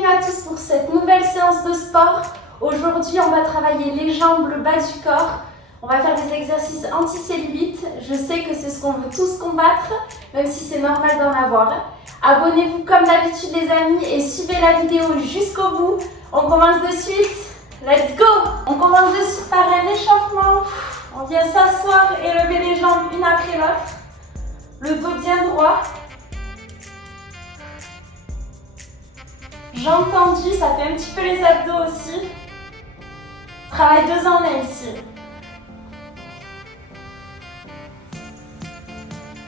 Bienvenue à tous pour cette nouvelle séance de sport. Aujourd'hui, on va travailler les jambes, le bas du corps. On va faire des exercices anti-cellulite. Je sais que c'est ce qu'on veut tous combattre, même si c'est normal d'en avoir. Abonnez-vous comme d'habitude les amis et suivez la vidéo jusqu'au bout. On commence de suite. Let's go! On commence de suite par un échauffement. On vient s'asseoir et lever les jambes une après l'autre. Le dos bien droit. Jambes tendues, ça fait un petit peu les abdos aussi. Travail 2 en 1 ici.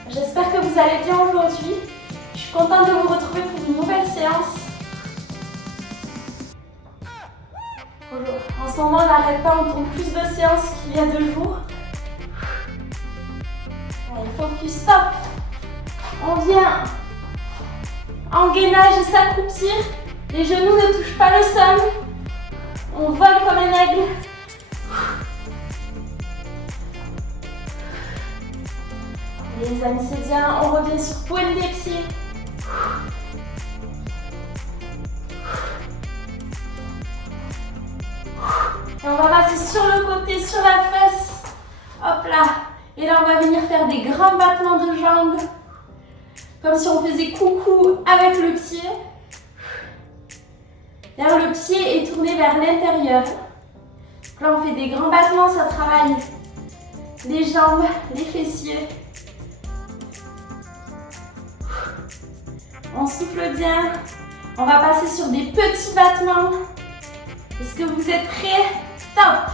J'espère que vous allez bien aujourd'hui. Je suis contente de vous retrouver pour une nouvelle séance. En ce moment, on n'arrête pas, on tourne plus de séances qu'il y a 2 jours. Allez, focus, stop. On vient en gainage et s'accroupir. Les genoux ne touchent pas le sol. On vole comme un aigle. Allez, les amis, c'est bien. On revient sur pointe des pieds. Et on va passer sur le côté, sur la fesse. Hop là. Et là, on va venir faire des grands battements de jambes. Comme si on faisait coucou avec le pied. D'ailleurs, le pied est tourné vers l'intérieur. Là, on fait des grands battements, ça travaille les jambes, les fessiers. On souffle bien. On va passer sur des petits battements. Est-ce que vous êtes prêts? Top!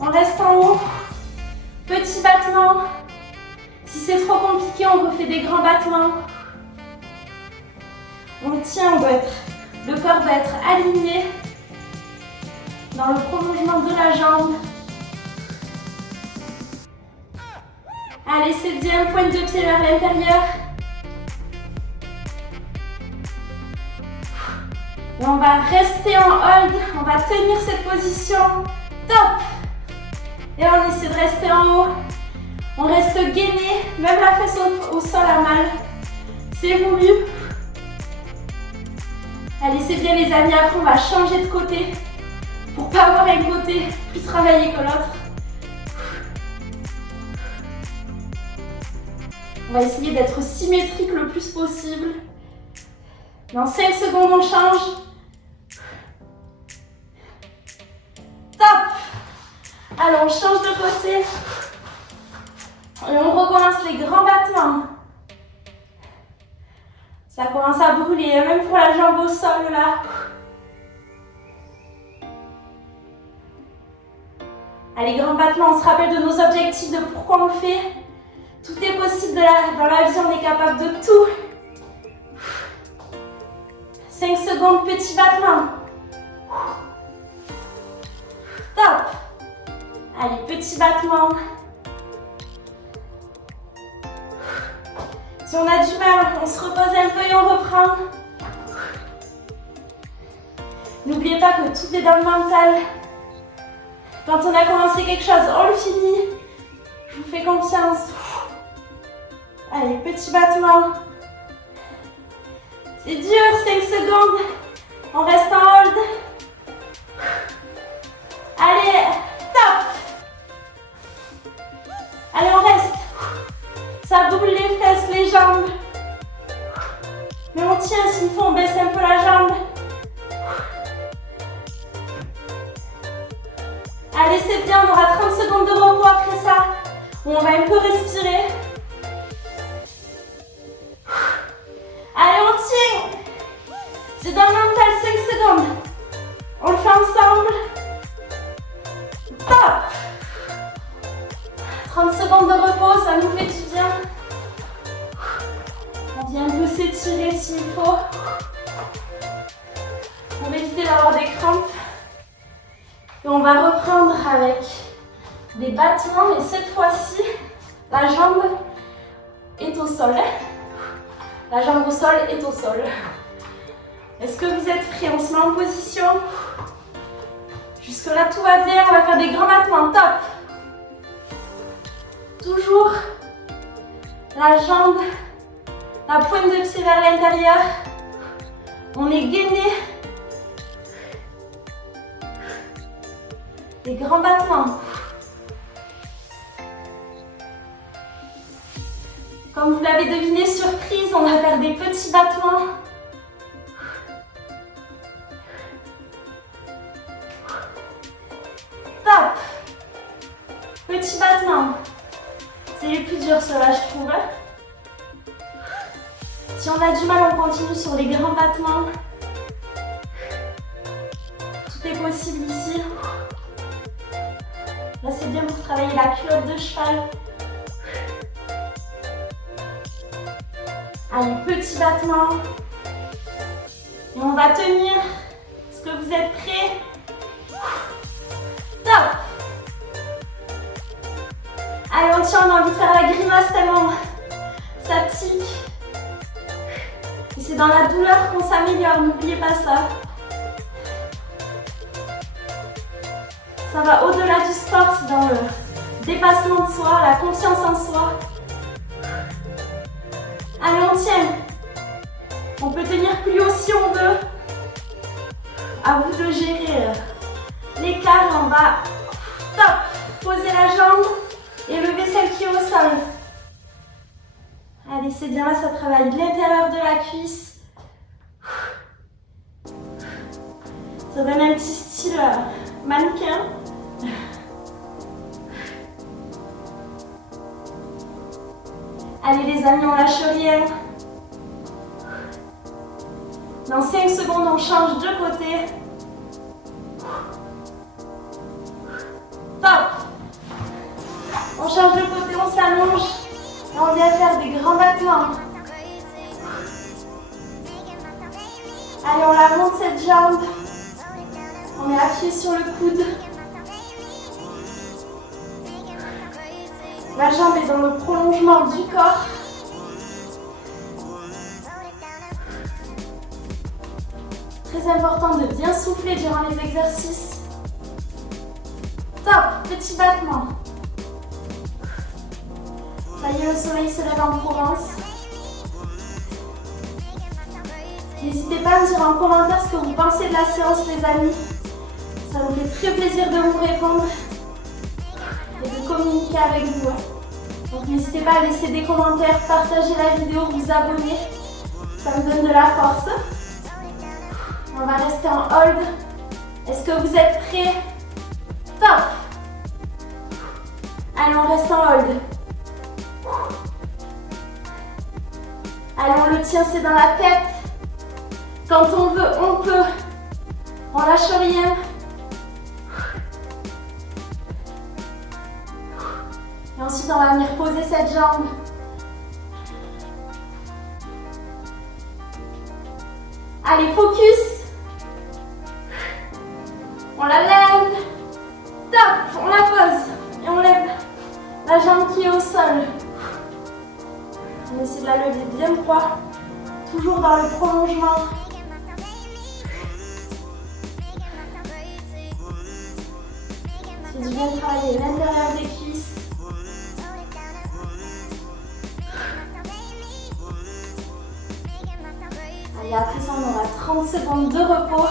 On reste en haut. Petit battement. Si c'est trop compliqué, on refait des grands battements. On tient, le corps doit être aligné dans le prolongement de la jambe. Allez, c'est bien, pointe de pied vers l'intérieur. Et on va rester en hold, on va tenir cette position. Top! Et on essaie de rester en haut. On reste gainé, même la fesse au sol a mal. C'est voulu. Allez, c'est bien les amis, après on va changer de côté pour pas avoir un côté plus travaillé que l'autre. On va essayer d'être symétrique le plus possible. Dans 5 secondes, on change. Top! Allez, on change de côté. Et on recommence les grands battements. Ça commence à brûler, même pour la jambe au sol là. Allez, grands battements, on se rappelle de nos objectifs, de pourquoi on le fait. Tout est possible dans la vie, on est capable de tout. 5 secondes, petit battement. Top! Allez, petit battement. Si on a du mal, on se repose un peu et on reprend. N'oubliez pas que tout est dans le mental. Quand on a commencé quelque chose, on le finit. Je vous fais confiance. Allez, petit battement. C'est dur, 5 secondes. On reste en hold. Allez, top! Allez, on reste. Ça boule les fesses, les jambes. Mais on tient, s'il faut, on baisse un peu la jambe. Allez, c'est bien, on aura 30 secondes de repos après ça, où on va un peu respirer. Allez, on tient. C'est dans le mental, 5 secondes. On le fait ensemble. Top! 30 secondes de repos, ça nous fait du bien. On vient un peu s'étirer s'il faut. Pour éviter d'avoir des crampes. Et on va reprendre avec des battements. Et cette fois-ci, la jambe est au sol. La jambe au sol est au sol. Est-ce que vous êtes prêts? On se met en position. Jusque là, tout va bien. On va faire des grands battements. Top! Toujours la jambe, la pointe de pied vers l'intérieur. On est gainé Des grands battements. Comme vous l'avez deviné, surprise, on va faire des petits battements. Top. Petits battements. C'est les plus durs ceux-là, je trouve. Si on a du mal, on continue sur les grands battements. Tout est possible ici. Là, c'est bien pour travailler la culotte de cheval. Allez, petit battement. Et on va tenir. Est-ce que vous êtes prêts? Top. Allez, on tient, on a envie de faire la grimace tellement ça pique. Et c'est dans la douleur qu'on s'améliore, n'oubliez pas ça. Ça va au-delà du sport, c'est dans le dépassement de soi, la confiance en soi. Allez, on tient. On peut tenir plus haut si on veut. À vous de gérer l'écart. On va top, poser la jambe et lever celle qui est au sol. Allez, c'est bien là, ça travaille l'intérieur de la cuisse. Ça donne un petit style mannequin. Allez les amis, on lâche rien. Dans 5 secondes, on change de côté. Top. On change de côté, on s'allonge. Et on vient faire des grands battements. Allez, on la monte cette jambe. On est appuyé sur le coude. La jambe est dans le prolongement du corps. Très important de bien souffler durant les exercices. Top, petit battement. Ça y est, le soleil se lève en Provence. N'hésitez pas à me dire en commentaire ce que vous pensez de la séance, les amis. Ça me fait très plaisir de vous répondre et de communiquer avec vous. Donc n'hésitez pas à laisser des commentaires, partager la vidéo, vous abonner. Ça me donne de la force. On va rester en hold. Est-ce que vous êtes prêts? Top! Allez, on reste en hold. Allez, on le tient, c'est dans la tête. Quand on veut, on peut. On lâche rien. Et ensuite, on va venir poser cette jambe. Allez, focus. On la lève. Top, on la pose. Et on lève la jambe qui est au sol. On essaie de la lever bien droit. Toujours dans le prolongement. C'est du bien travailler l'intérieur des cuisses. Allez, après ça, on aura 30 secondes de repos.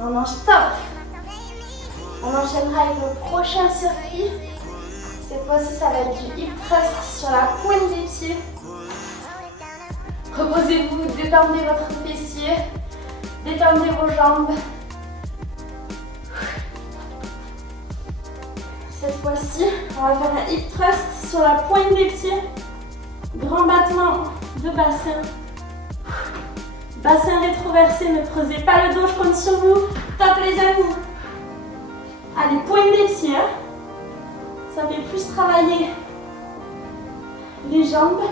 On mange top. On enchaînera avec le prochain circuit. Cette fois-ci, ça va être du hip thrust sur la pointe des pieds. Reposez-vous, détendez votre fessier, détendez vos jambes. Cette fois-ci, on va faire un hip thrust sur la pointe des pieds. Grand battement de bassin. Bassin rétroversé, ne creusez pas le dos, je compte sur vous. Top les amis. Allez, pointe des pieds. Ça fait plus travailler les jambes.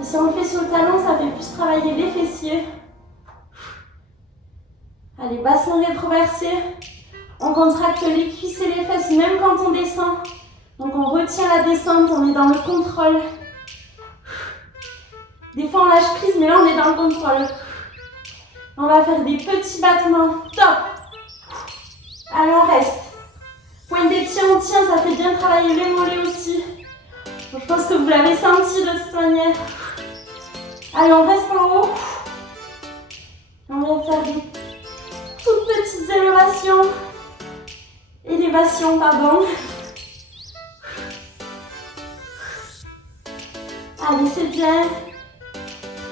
Et si on le fait sur le talon, ça fait plus travailler les fessiers. Allez, bassin rétroversé. On contracte les cuisses et les fesses même quand on descend. Donc on retient la descente, on est dans le contrôle. Des fois on lâche prise, mais là on est dans le contrôle. On va faire des petits battements. Top. Allez, on reste. Pointe des pieds, on tient, ça fait bien travailler les mollets aussi. Donc, je pense que vous l'avez senti de toute manière. Allez, on reste en haut. On va faire des élévation, pardon. Allez, c'est bien.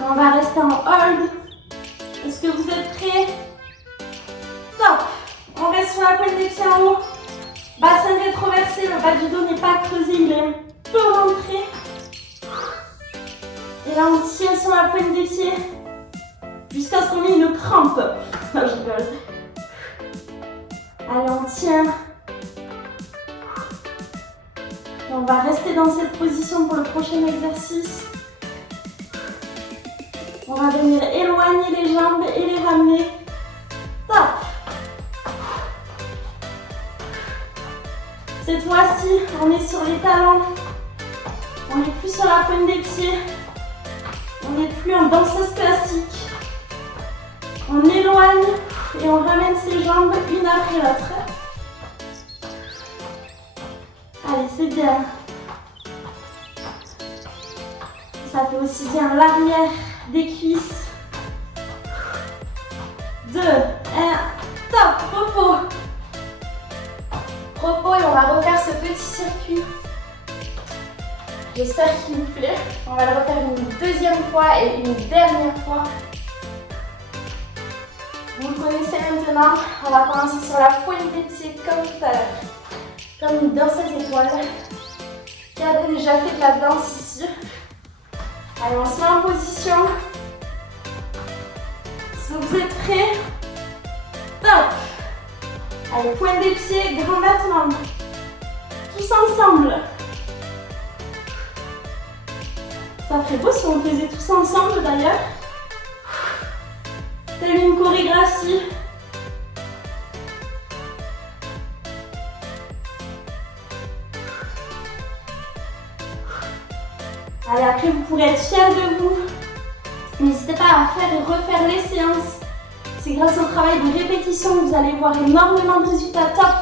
On va rester en hold. Est-ce que vous êtes prêts? Top. On reste sur la pointe des pieds en haut. Bassin rétroversé, le bas du dos n'est pas creusé, il est un peu rentré. Et là, on tient sur la pointe des pieds jusqu'à ce qu'on ait une crampe. Non, je rigole. Allez, on tient. Et on va rester dans cette position pour le prochain exercice. On va venir éloigner les jambes et les ramener. Top. Cette fois-ci, on est sur les talons. On n'est plus sur la pointe des pieds. On n'est plus en danseuse classique. On éloigne et on ramène ses jambes une après l'autre. Allez, c'est bien. Ça fait aussi bien l'arrière des cuisses. 2, 1, top, repos. Repos et on va refaire ce petit circuit. J'espère qu'il vous plaît. On va le refaire une deuxième fois et une dernière fois. Vous le connaissez maintenant. On va commencer sur la pointe des pieds comme tout à l'heure. Comme dans cette étoile qui a déjà fait de la danse ici. Allez, on se met en position. Si vous êtes prêts, top. Allez, pointe des pieds, grand battement. Tous ensemble. Ça ferait beau si on le faisait tous ensemble d'ailleurs. Telle une chorégraphie. Allez, après vous pourrez être fiers de vous. N'hésitez pas à faire et refaire les séances. C'est grâce au travail de répétition que vous allez voir énormément de résultats top.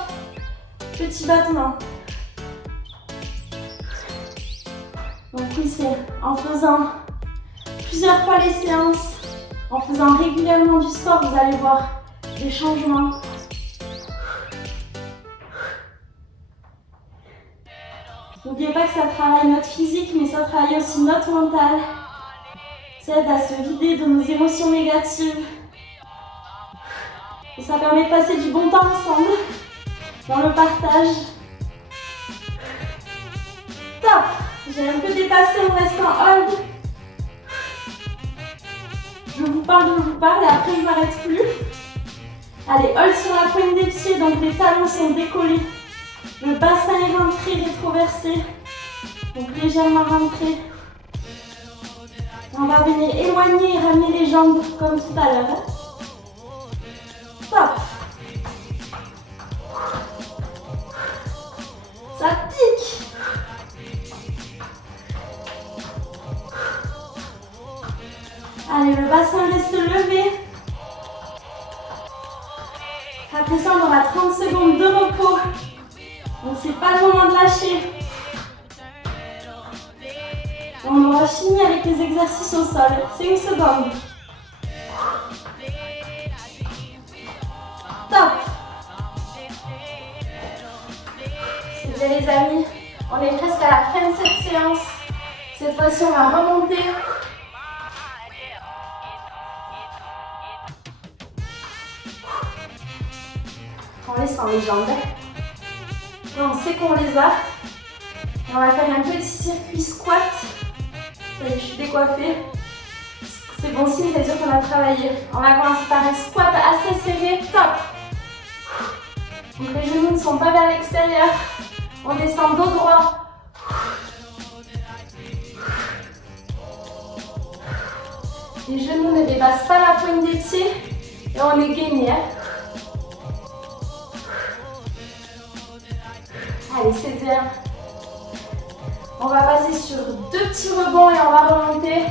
Petit battement. Donc oui, c'est en faisant plusieurs fois les séances, en faisant régulièrement du sport, vous allez voir des changements. N'oubliez pas que ça travaille notre physique, mais ça travaille aussi notre mental. Ça aide à se vider de nos émotions négatives. Et ça permet de passer du bon temps ensemble, dans le partage. Top! J'ai un peu dépassé, on reste en hold. Je vous parle et après je m'arrête plus. Allez, hold sur la pointe des pieds, donc les talons sont décollés. Le bassin est rentré, rétroversé. Donc légèrement rentré. On va venir éloigner et ramener les jambes comme tout à l'heure. Top. Ça pique. Allez, le bassin reste levé. Après ça, on aura 30 secondes de repos. Donc c'est pas le moment de lâcher. On aura fini avec les exercices au sol. 5 secondes. Top. C'est bien les amis. On est presque à la fin de cette séance. Cette fois-ci, on va remonter. En laissant les jambes. On sait qu'on les a. Et on va faire un petit circuit squat. Ça y est, je suis décoiffée. C'est bon signe, c'est-à-dire qu'on a travaillé. On va commencer par un squat assez serré. Top. Donc les genoux ne sont pas vers l'extérieur. On descend dos droit. Les genoux ne dépassent pas la pointe des pieds. Et on est gainé. Allez, c'est bien. On va passer sur 2 petits rebonds et on va remonter.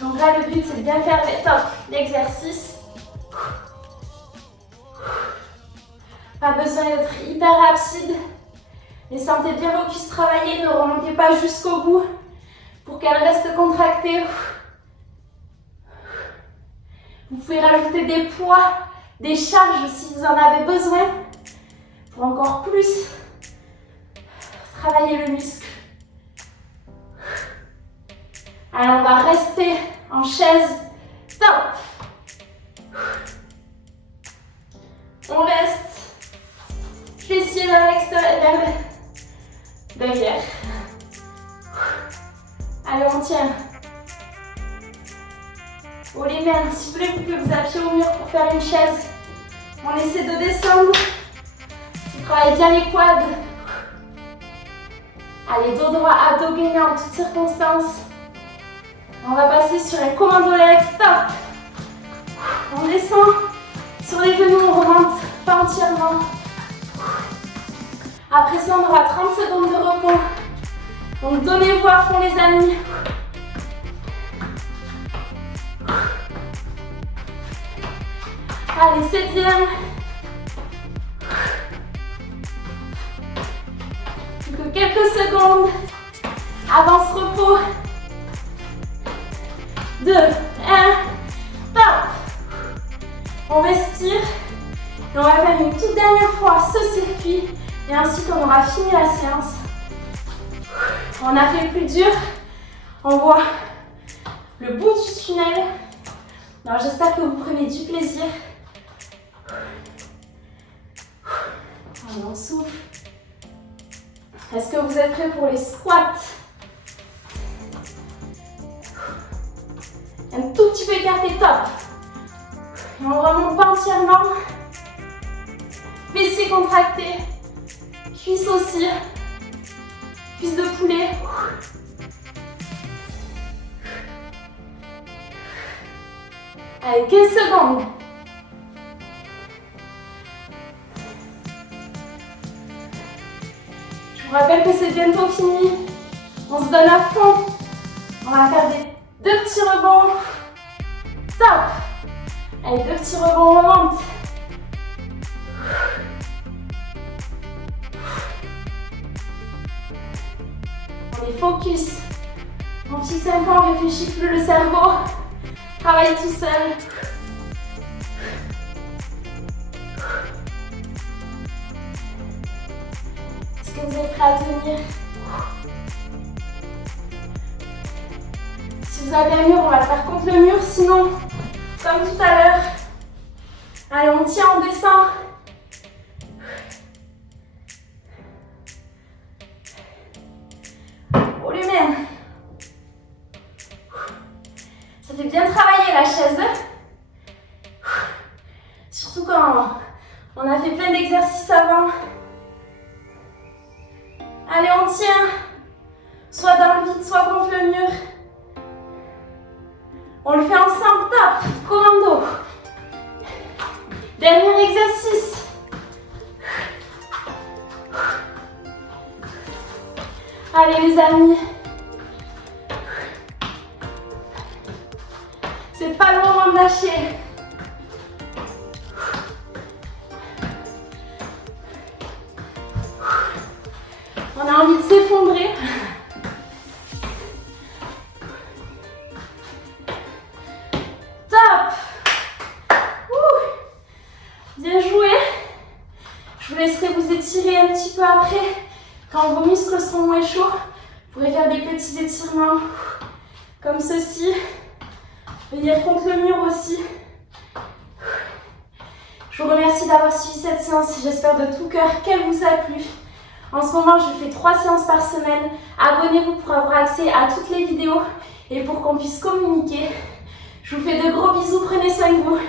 Donc là, le but, c'est de bien faire l'exercice. Pas besoin d'être hyper rapide. Mais sentez bien vos cuisses travailler. Ne remontez pas jusqu'au bout pour qu'elles restent contractées. Vous pouvez rajouter des poids, des charges si vous en avez besoin pour encore plus travailler le muscle. Allez, on va rester en chaise. Top. On reste. Fessiers vers l'extérieur, derrière. Allez, on tient. Oh les mains, si vous voulez, vous pouvez vous appuyer au mur pour faire une chaise. On essaie de descendre. Vous travaillez bien les quads. Allez, dos droit, abdos gainés en toutes circonstances. On va passer sur un commando leg, stop. On descend sur les genoux, on remonte pas entièrement. Après ça, on aura 30 secondes de repos. Donc donnez-vous à fond les amis. Allez, 7e. Plus que quelques secondes. Avance, repos. 2, 1, top. On respire. Et on va faire une toute dernière fois ce circuit. Et ensuite, on aura fini la séance. On a fait le plus dur. On voit le bout du tunnel. Alors, j'espère que vous prenez du plaisir. Allez, on souffle. Est-ce que vous êtes prêts pour les squats? Un tout petit peu écarté, top. Et on ne remonte pas entièrement. Fessiers contractés. Cuisses aussi. Cuisses de poulet. Allez, 15 secondes. Je vous rappelle que c'est bientôt fini. On se donne à fond. On va faire deux petits rebonds. Top. Allez, 2 petits rebonds, on remonte. On est focus. On fixe un point, on réfléchit plus le cerveau. Travaille tout seul. Est-ce que vous êtes prêts à tenir? Si vous avez un mur, on va le faire contre le mur. Sinon, comme tout à l'heure. Allez, on tient, on descend. Oh les mains. Ça fait bien travailler la chaise. Surtout quand on a fait plein d'exercices avant. Allez, on tient. Soit dans le vide, soit contre le mur. On le fait ensemble, top. Commando. Dernier exercice. Allez les amis. C'est pas le moment de lâcher. On a envie de s'effondrer. Top. Bien joué. Je vous laisserai vous étirer un petit peu après. Quand vos muscles seront moins chauds, vous pourrez faire des petits étirements comme ceci. Venir contre le mur aussi. Je vous remercie d'avoir suivi cette séance. J'espère de tout cœur qu'elle vous a plu. En ce moment, je fais 3 séances par semaine. Abonnez-vous pour avoir accès à toutes les vidéos et pour qu'on puisse communiquer. Je vous fais de gros bisous. Prenez soin de vous.